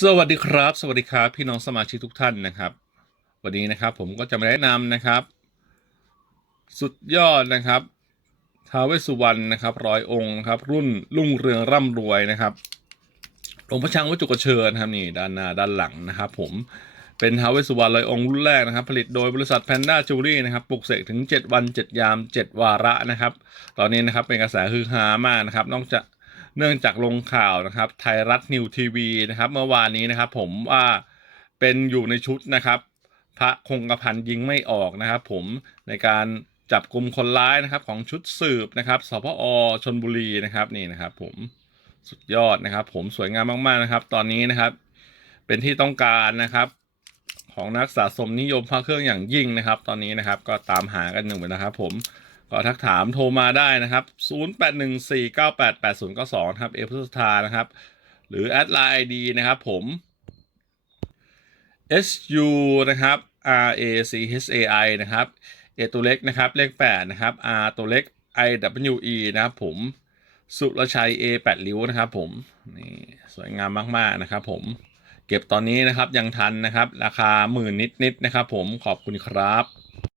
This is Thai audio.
สวัสดีครับ สวัสดีครับ พี่น้องสมาชิกทุกท่านนะครับ วันนี้นะครับผมก็จะมาแนะนำนะครับ สุดยอดนะครับท้าวเวสสุวรรณนะครับร้อยองค์นะครับ รุ่นรุ่งเรืองร่ำรวยนะครับหลวงพ่อช้างวัดจุกเชิญนะครับนี่ด้านหน้าด้านหลังนะครับ ผมเป็นท้าวเวสสุวรรณร้อยองค์รุ่นแรกนะครับ ผลิตโดยบริษัทแพนด้าจูรี่นะครับปลุกเสกถึง 7 วัน 7 ยาม 7 วาระนะครับ ตอนนี้นะครับเป็นกระแสฮือฮามากนะครับ นอกจาก เนื่องจากลงข่าวนะครับ ไทยรัฐนิวทีวีนะครับ เมื่อวานนี้นะครับ ผมว่าเป็นอยู่ในชุดนะครับ พระคงกระพันยิงไม่ออกนะครับ ผมในการจับกลุ่มคนร้ายนะครับของชุดสืบนะครับสพอชนบุรีนะครับนี่นะครับ ผมสุดยอดนะครับ ผมสวยงามมากๆนะครับ ตอนนี้นะครับ เป็นที่ต้องการนะครับ ของนักสะสมนิยมพระเครื่องอย่างยิ่งนะครับ ตอนนี้นะครับ ก็ตามหากันหนึ่งนะครับ ผม ก็ทักถามโทรมาได้นะครับ 0814988092ครับ เอฟสตานะครับ หรือแอดไลน์ ID นะครับผม SU นะครับ R A C H A I นะครับ A ตัวเล็กนะครับ เลข8นะครับ R ตัวเล็ก I W E นะครับผม สุรชัย A 8ริ้วนะครับผม นี่สวยงามมาก ๆ นะครับผม เก็บตอนนี้นะครับยังทันนะครับ ราคาหมื่นนิด ๆ นะครับผม ขอบคุณครับ